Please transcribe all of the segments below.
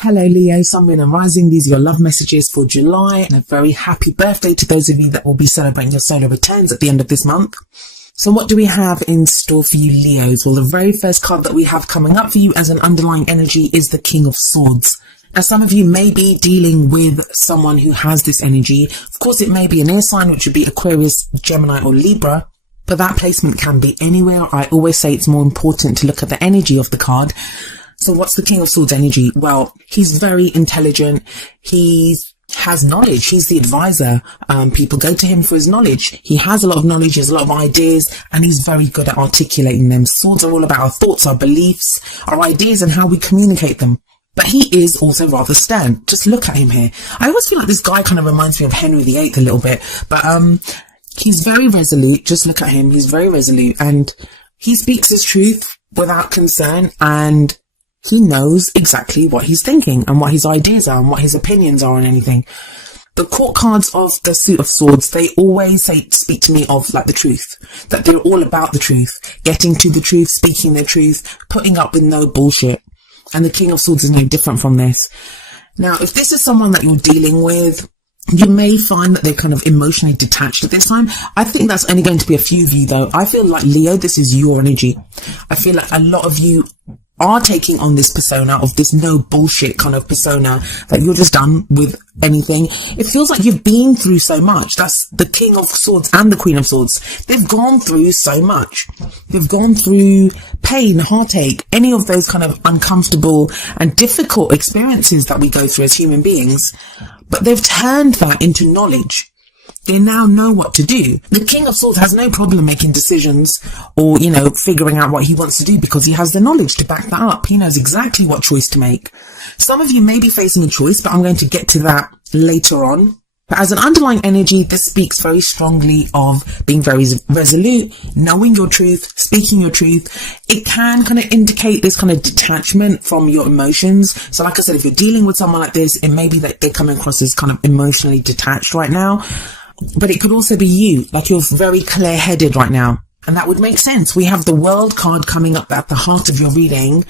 Hello Leo, Sun, Moon and Rising. These are your love messages for July, and a very happy birthday to those of you that will be celebrating your solar returns at the end of this month. So what do we have in store for you Leos? Well, the very first card that we have coming up for you as an underlying energy is the King of Swords. Now, some of you may be dealing with someone who has this energy. Of course, it may be an air sign, which would be Aquarius, Gemini or Libra, but that placement can be anywhere. I always say it's more important to look at the energy of the card. So what's the King of Swords energy? Well, he's very intelligent. He has knowledge. He's the advisor. People go to him for his knowledge. He has a lot of knowledge. He has a lot of ideas, and he's very good at articulating them. Swords are all about our thoughts, our beliefs, our ideas, and how we communicate them. But he is also rather stern. Just look at him here. I always feel like this guy kind of reminds me of Henry VIII a little bit, but he's very resolute. Just look at him. He's very resolute, and he speaks his truth without concern, and he knows exactly what he's thinking and what his ideas are and what his opinions are on anything. The court cards of the Suit of Swords, they always speak to me of like the truth, that they're all about the truth, getting to the truth, speaking the truth, putting up with no bullshit. And the King of Swords is no different from this. Now, if this is someone that you're dealing with, you may find that they're kind of emotionally detached at this time. I think that's only going to be a few of you though. I feel like Leo, this is your energy. I feel like a lot of you are taking on this persona of this no bullshit kind of persona that you're just done with anything. It feels like you've been through so much. That's the King of Swords and the Queen of Swords. They've gone through so much. They've gone through pain, heartache, any of those kind of uncomfortable and difficult experiences that we go through as human beings. But they've turned that into knowledge. They now know what to do. The King of Swords has no problem making decisions or, figuring out what he wants to do because he has the knowledge to back that up. He knows exactly what choice to make. Some of you may be facing a choice, but I'm going to get to that later on. But as an underlying energy, this speaks very strongly of being very resolute, knowing your truth, speaking your truth. It can kind of indicate this kind of detachment from your emotions. So like I said, if you're dealing with someone like this, it may be that they're coming across as kind of emotionally detached right now. But it could also be you, like you're very clear-headed right now. And that would make sense. We have the World card coming up at the heart of your reading.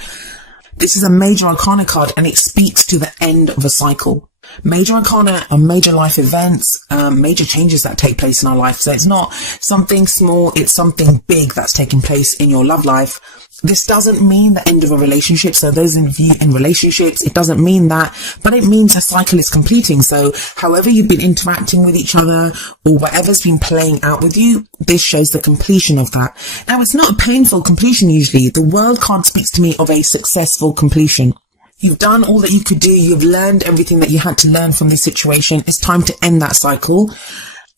This is a major arcana card and it speaks to the end of a cycle. Major arcana are major life events, major changes that take place in our life. So it's not something small, it's something big that's taking place in your love life. This doesn't mean the end of a relationship. So those of you in relationships, it doesn't mean that, but it means a cycle is completing. So however you've been interacting with each other or whatever's been playing out with you, this shows the completion of that. Now, it's not a painful completion usually. The World card speaks to me of a successful completion. You've done all that you could do. You've learned everything that you had to learn from this situation. It's time to end that cycle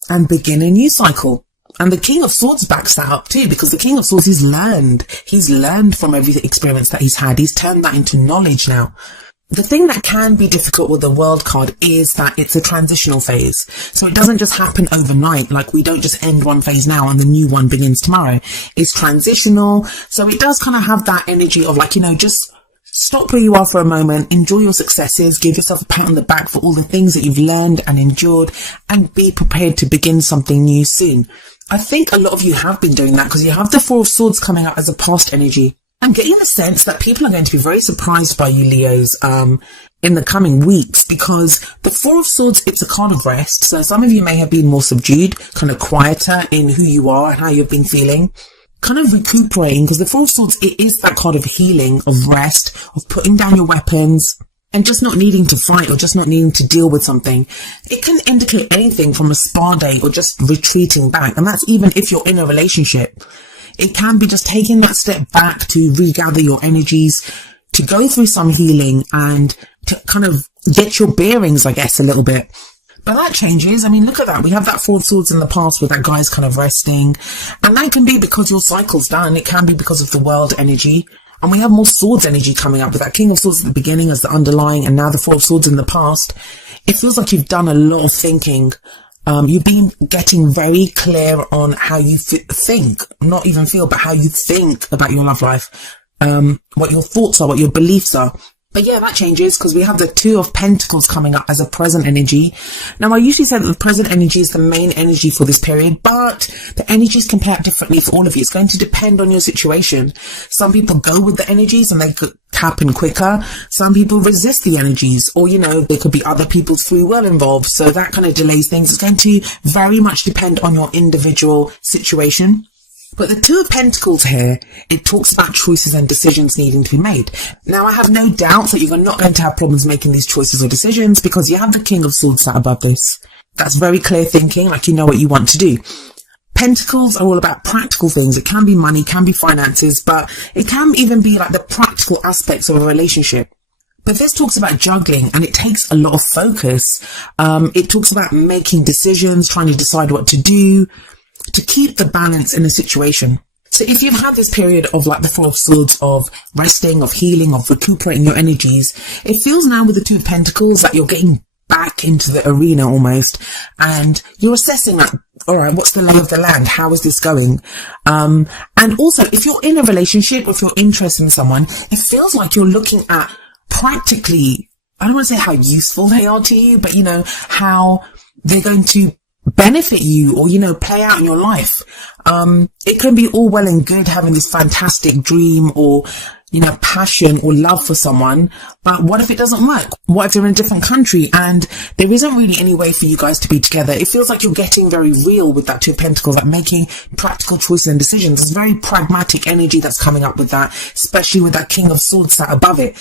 and begin a new cycle. And the King of Swords backs that up too, because the King of Swords, he's learned from every experience that he's had. He's turned that into knowledge now. The thing that can be difficult with the World card is that it's a transitional phase. So it doesn't just happen overnight. Like we don't just end one phase now and the new one begins tomorrow. It's transitional. So it does kind of have that energy of like, just stop where you are for a moment, enjoy your successes, give yourself a pat on the back for all the things that you've learned and endured, and be prepared to begin something new soon. I think a lot of you have been doing that because you have the Four of Swords coming out as a past energy. I'm getting the sense that people are going to be very surprised by you Leos in the coming weeks, because the Four of Swords, it's a card of rest. So some of you may have been more subdued, kind of quieter in who you are and how you've been feeling. Kind of recuperating, because the Four of Swords, it is that card of healing, of rest, of putting down your weapons and just not needing to fight or just not needing to deal with something. It can indicate anything from a spa day or just retreating back. And that's even if you're in a relationship. It can be just taking that step back to regather your energies, to go through some healing and to kind of get your bearings, I guess, a little bit. But that changes. I mean, look at that. We have that Four of Swords in the past where that guy's kind of resting. And that can be because your cycle's done. It can be because of the World energy. And we have more Swords energy coming up with that King of Swords at the beginning as the underlying, and now the Four of Swords in the past. It feels like you've done a lot of thinking. You've been getting very clear on how you think, not even feel, but how you think about your love life. What your thoughts are, what your beliefs are. But yeah, that changes because we have the Two of Pentacles coming up as a present energy. Now, I usually say that the present energy is the main energy for this period, but the energies can play out differently for all of you. It's going to depend on your situation. Some people go with the energies and they could happen quicker. Some people resist the energies, or, there could be other people's free will involved. So that kind of delays things. It's going to very much depend on your individual situation. But the Two of Pentacles here, it talks about choices and decisions needing to be made. Now, I have no doubts that you're not going to have problems making these choices or decisions because you have the King of Swords sat above this. That's very clear thinking, like you know what you want to do. Pentacles are all about practical things. It can be money, can be finances, but it can even be like the practical aspects of a relationship. But this talks about juggling, and it takes a lot of focus. It talks about making decisions, trying to decide what to do, to keep the balance in a situation. So if you've had this period of like the Four of Swords, of resting, of healing, of recuperating your energies, it feels now with the Two of Pentacles that you're getting back into the arena almost, and you're assessing like, all right, what's the lay of the land? How is this going? And also, if you're in a relationship, or if you're interested in someone, it feels like you're looking at practically, I don't want to say how useful they are to you, but how they're going to benefit you or, play out in your life. It can be all well and good having this fantastic dream or, passion or love for someone. But what if it doesn't work? What if they're in a different country and there isn't really any way for you guys to be together? It feels like you're getting very real with that Two of Pentacles, like making practical choices and decisions. There's very pragmatic energy that's coming up with that, especially with that King of Swords sat above it.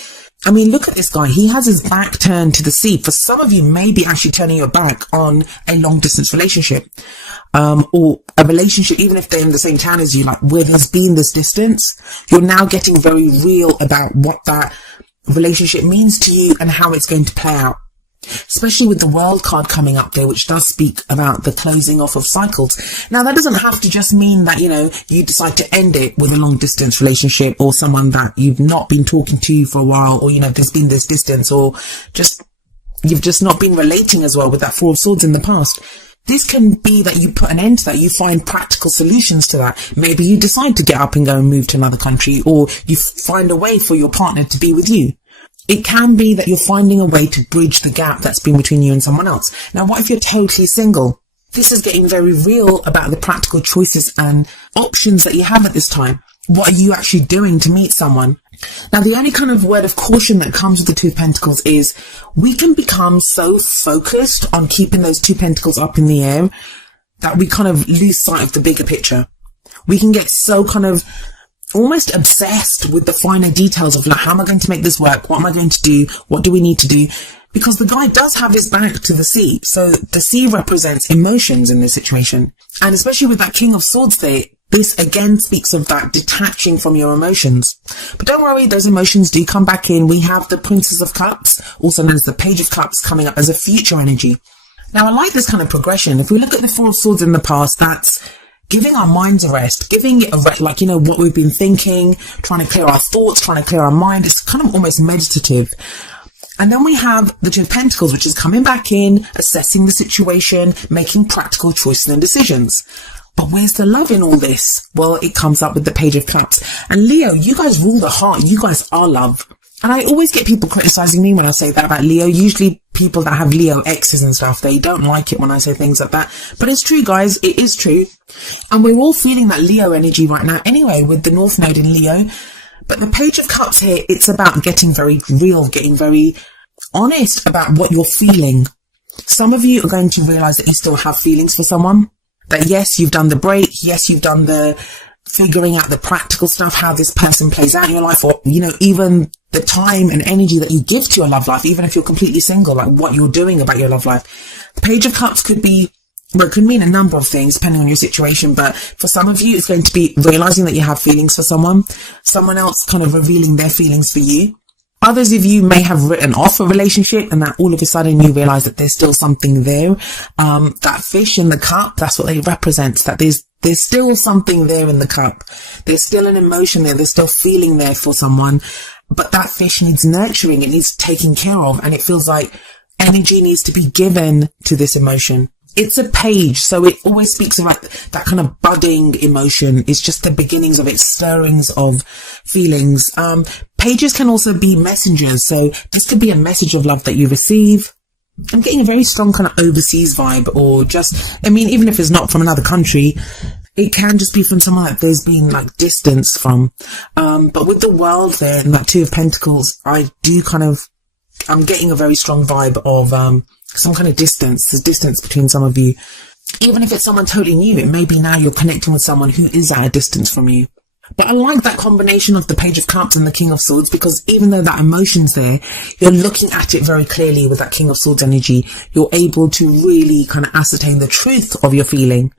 I mean, look at this guy. He has his back turned to the sea. For some of you, maybe actually turning your back on a long distance relationship, or a relationship, even if they're in the same town as you, like where there's been this distance. You're now getting very real about what that relationship means to you and how it's going to play out. Especially with the World card coming up there, which does speak about the closing off of cycles. Now, that doesn't have to just mean that, you decide to end it with a long distance relationship or someone that you've not been talking to for a while, or, there's been this distance, or you've just not been relating as well with that Four of Swords in the past. This can be that you put an end to that. You find practical solutions to that. Maybe you decide to get up and go and move to another country, or you find a way for your partner to be with you. It can be that you're finding a way to bridge the gap that's been between you and someone else. Now, what if you're totally single? This is getting very real about the practical choices and options that you have at this time. What are you actually doing to meet someone? Now, the only kind of word of caution that comes with the Two of Pentacles is we can become so focused on keeping those Two Pentacles up in the air that we kind of lose sight of the bigger picture. We can get so kind of almost obsessed with the finer details of like, how am I going to make this work? What am I going to do? What do we need to do? Because the guy does have his back to the sea. So the sea represents emotions in this situation. And especially with that King of Swords there, this again speaks of that detaching from your emotions. But don't worry, those emotions do come back in. We have the Princess of Cups, also known as the Page of Cups, coming up as a future energy. Now, I like this kind of progression. If we look at the Four of Swords in the past, that's giving our minds a rest, giving it a rest, like, what we've been thinking, trying to clear our thoughts, trying to clear our mind. It's kind of almost meditative. And then we have the Two of Pentacles, which is coming back in, assessing the situation, making practical choices and decisions. But where's the love in all this? Well, it comes up with the Page of Cups. And Leo, you guys rule the heart. You guys are love. And I always get people criticizing me when I say that about Leo. Usually people that have Leo exes and stuff, they don't like it when I say things like that. But it's true, guys. It is true. And we're all feeling that Leo energy right now anyway, with the North Node in Leo. But the Page of Cups here, it's about getting very real, getting very honest about what you're feeling. Some of you are going to realize that you still have feelings for someone. That yes, you've done the break. Yes, you've done the figuring out the practical stuff, how this person plays out in your life, or, even the time and energy that you give to your love life, even if you're completely single, like what you're doing about your love life. The Page of Cups could be, well, it could mean a number of things depending on your situation, but for some of you, it's going to be realizing that you have feelings for someone else kind of revealing their feelings for you. Others of you may have written off a relationship and that all of a sudden you realize that there's still something there. That fish in the cup, that's what they represent, that there's still something there in the cup. There's still an emotion there. There's still feeling there for someone, but that fish needs nurturing. It needs taking care of. And it feels like energy needs to be given to this emotion. It's a page, so it always speaks about that kind of budding emotion. It's just the beginnings of its stirrings of feelings. Pages can also be messengers, so this could be a message of love that you receive. I'm getting a very strong kind of overseas vibe, or just, I mean, even if it's not from another country, it can just be from someone that there's been like distance from. But with the World there and that Two of Pentacles, I'm getting a very strong vibe of some kind of distance. There's distance between some of you. Even if it's someone totally new, it may be now you're connecting with someone who is at a distance from you. But I like that combination of the Page of Cups and the King of Swords, because even though that emotion's there, you're looking at it very clearly with that King of Swords energy. You're able to really kind of ascertain the truth of your feeling.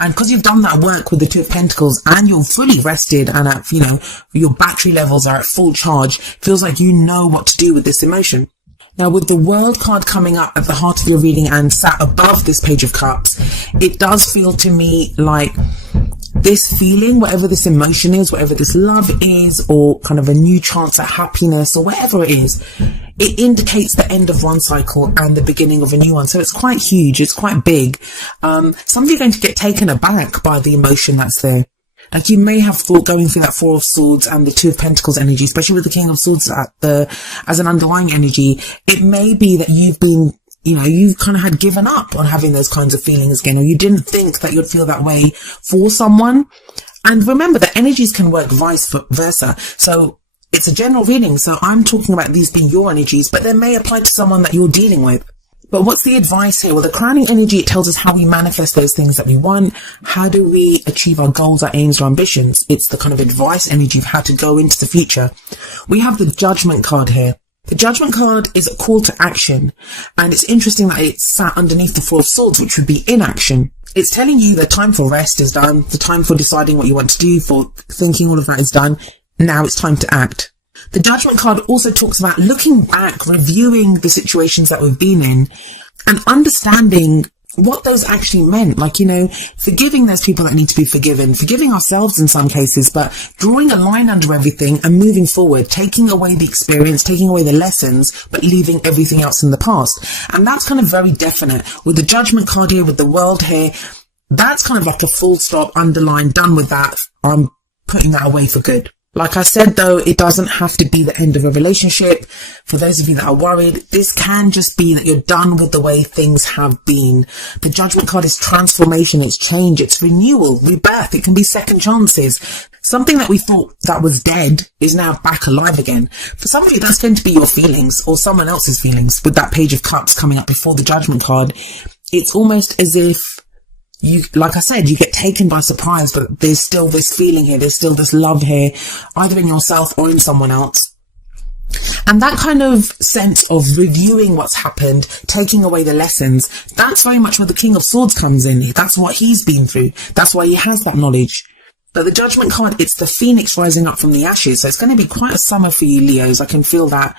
And because you've done that work with the Two of Pentacles and you're fully rested and at, your battery levels are at full charge, feels like you know what to do with this emotion. Now, with the World card coming up at the heart of your reading and sat above this Page of Cups, it does feel to me like this feeling, whatever this emotion is, whatever this love is, or kind of a new chance at happiness, or whatever it is, it indicates the end of one cycle and the beginning of a new one. So it's quite huge. It's quite big. Some of you are going to get taken aback by the emotion that's there. Like, you may have thought, going through that Four of Swords and the Two of Pentacles energy, especially with the King of Swords as an underlying energy, it may be that you've been, you've kind of had given up on having those kinds of feelings again, or you didn't think that you'd feel that way for someone. And remember that energies can work vice versa. So it's a general reading. So I'm talking about these being your energies, but they may apply to someone that you're dealing with. But what's the advice here? Well, the crowning energy, it tells us how we manifest those things that we want. How do we achieve our goals, our aims, our ambitions? It's the kind of advice energy of how to go into the future. We have the Judgment card here. The Judgment card is a call to action. And it's interesting that it's sat underneath the Four of Swords, which would be inaction. It's telling you the time for rest is done. The time for deciding what you want to do, for thinking, all of that is done. Now it's time to act. The Judgment card also talks about looking back, reviewing the situations that we've been in, and understanding what those actually meant. Like, forgiving those people that need to be forgiven, forgiving ourselves in some cases, but drawing a line under everything and moving forward, taking away the experience, taking away the lessons, but leaving everything else in the past. And that's kind of very definite. With the Judgment card here, with the World here, that's kind of like a full stop, underline, done with that. I'm putting that away for good. Like I said, though, it doesn't have to be the end of a relationship. For those of you that are worried, this can just be that you're done with the way things have been. The Judgment card is transformation, it's change, it's renewal, rebirth. It can be second chances. Something that we thought that was dead is now back alive again. For some of you, that's going to be your feelings or someone else's feelings. With that Page of Cups coming up before the Judgment card, it's almost as if like I said, you get taken by surprise, but there's still this feeling here. There's still this love here, either in yourself or in someone else. And that kind of sense of reviewing what's happened, taking away the lessons, that's very much where the King of Swords comes in. That's what he's been through. That's why he has that knowledge. But the Judgment card, it's the phoenix rising up from the ashes. So it's going to be quite a summer for you, Leos. I can feel that.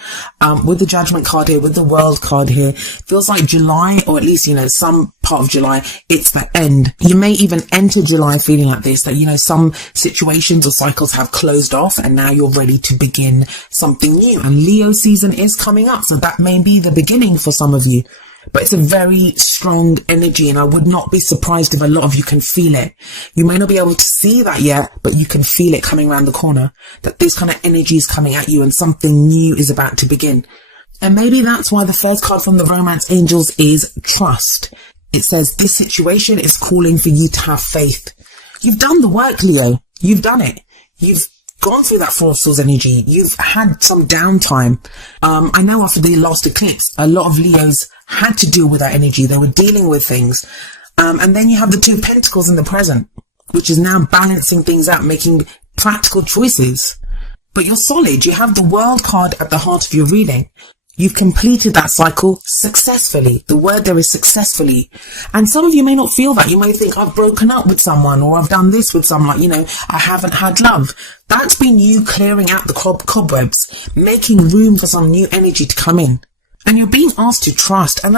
With the Judgment card here, with the World card here, feels like July, or at least, some part of July, it's the end. You may even enter July feeling like this, that, some situations or cycles have closed off and now you're ready to begin something new. And Leo season is coming up. So that may be the beginning for some of you. But it's a very strong energy, and I would not be surprised if a lot of you can feel it. You may not be able to see that yet, but you can feel it coming around the corner, that this kind of energy is coming at you and something new is about to begin. And maybe that's why the first card from the Romance Angels is trust. It says this situation is calling for you to have faith. You've done the work, Leo. You've done it. You've gone through that Four of Swords energy. You've had some downtime. I know after the last eclipse, a lot of Leos had to deal with that energy. They were dealing with things. And then you have the Two of Pentacles in the present, which is now balancing things out, making practical choices. But you're solid. You have the World card at the heart of your reading. You've completed that cycle successfully. The word there is successfully. And some of you may not feel that. You may think, I've broken up with someone, or I've done this with someone, I haven't had love. That's been you clearing out the cobwebs, making room for some new energy to come in. And you're being asked to trust. And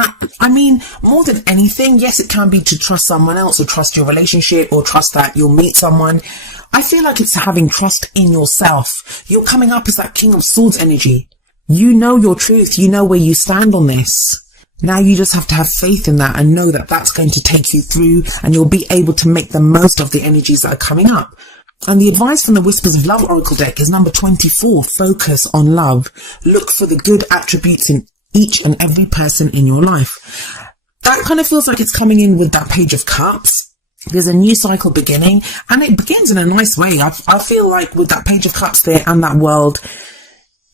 more than anything, yes, it can be to trust someone else, or trust your relationship, or trust that you'll meet someone. I feel like it's having trust in yourself. You're coming up as that King of Swords energy. You know your truth. You know where you stand on this. Now you just have to have faith in that and know that that's going to take you through, and you'll be able to make the most of the energies that are coming up. And the advice from the Whispers of Love Oracle deck is number 24, focus on love. Look for the good attributes in each and every person in your life. That kind of feels like it's coming in with that Page of Cups. There's a new cycle beginning, and it begins in a nice way. I feel like with that Page of Cups there and that World,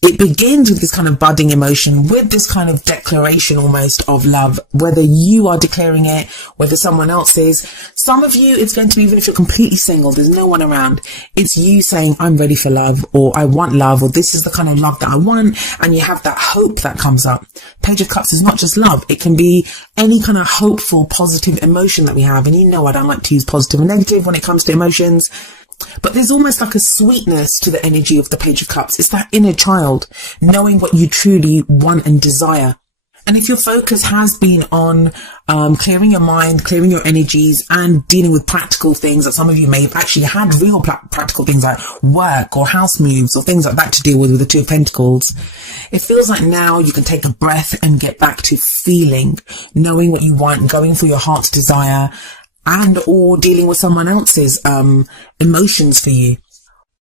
it begins with this kind of budding emotion, with this kind of declaration almost of love, whether you are declaring it, whether someone else is. Some of you, it's going to be, even if you're completely single, there's no one around, it's you saying, I'm ready for love, or I want love, or this is the kind of love that I want, and you have that hope that comes up. Page of Cups is not just love, it can be any kind of hopeful, positive emotion that we have. And you know I don't like to use positive and negative when it comes to emotions, but there's almost like a sweetness to the energy of the Page of Cups. It's that inner child, knowing what you truly want and desire. And if your focus has been on clearing your mind, clearing your energies, and dealing with practical things, that some of you may have actually had real practical things like work or house moves or things like that to deal with the Two of Pentacles, it feels like now you can take a breath and get back to feeling, knowing what you want, going for your heart's desire, and or dealing with someone else's emotions for you.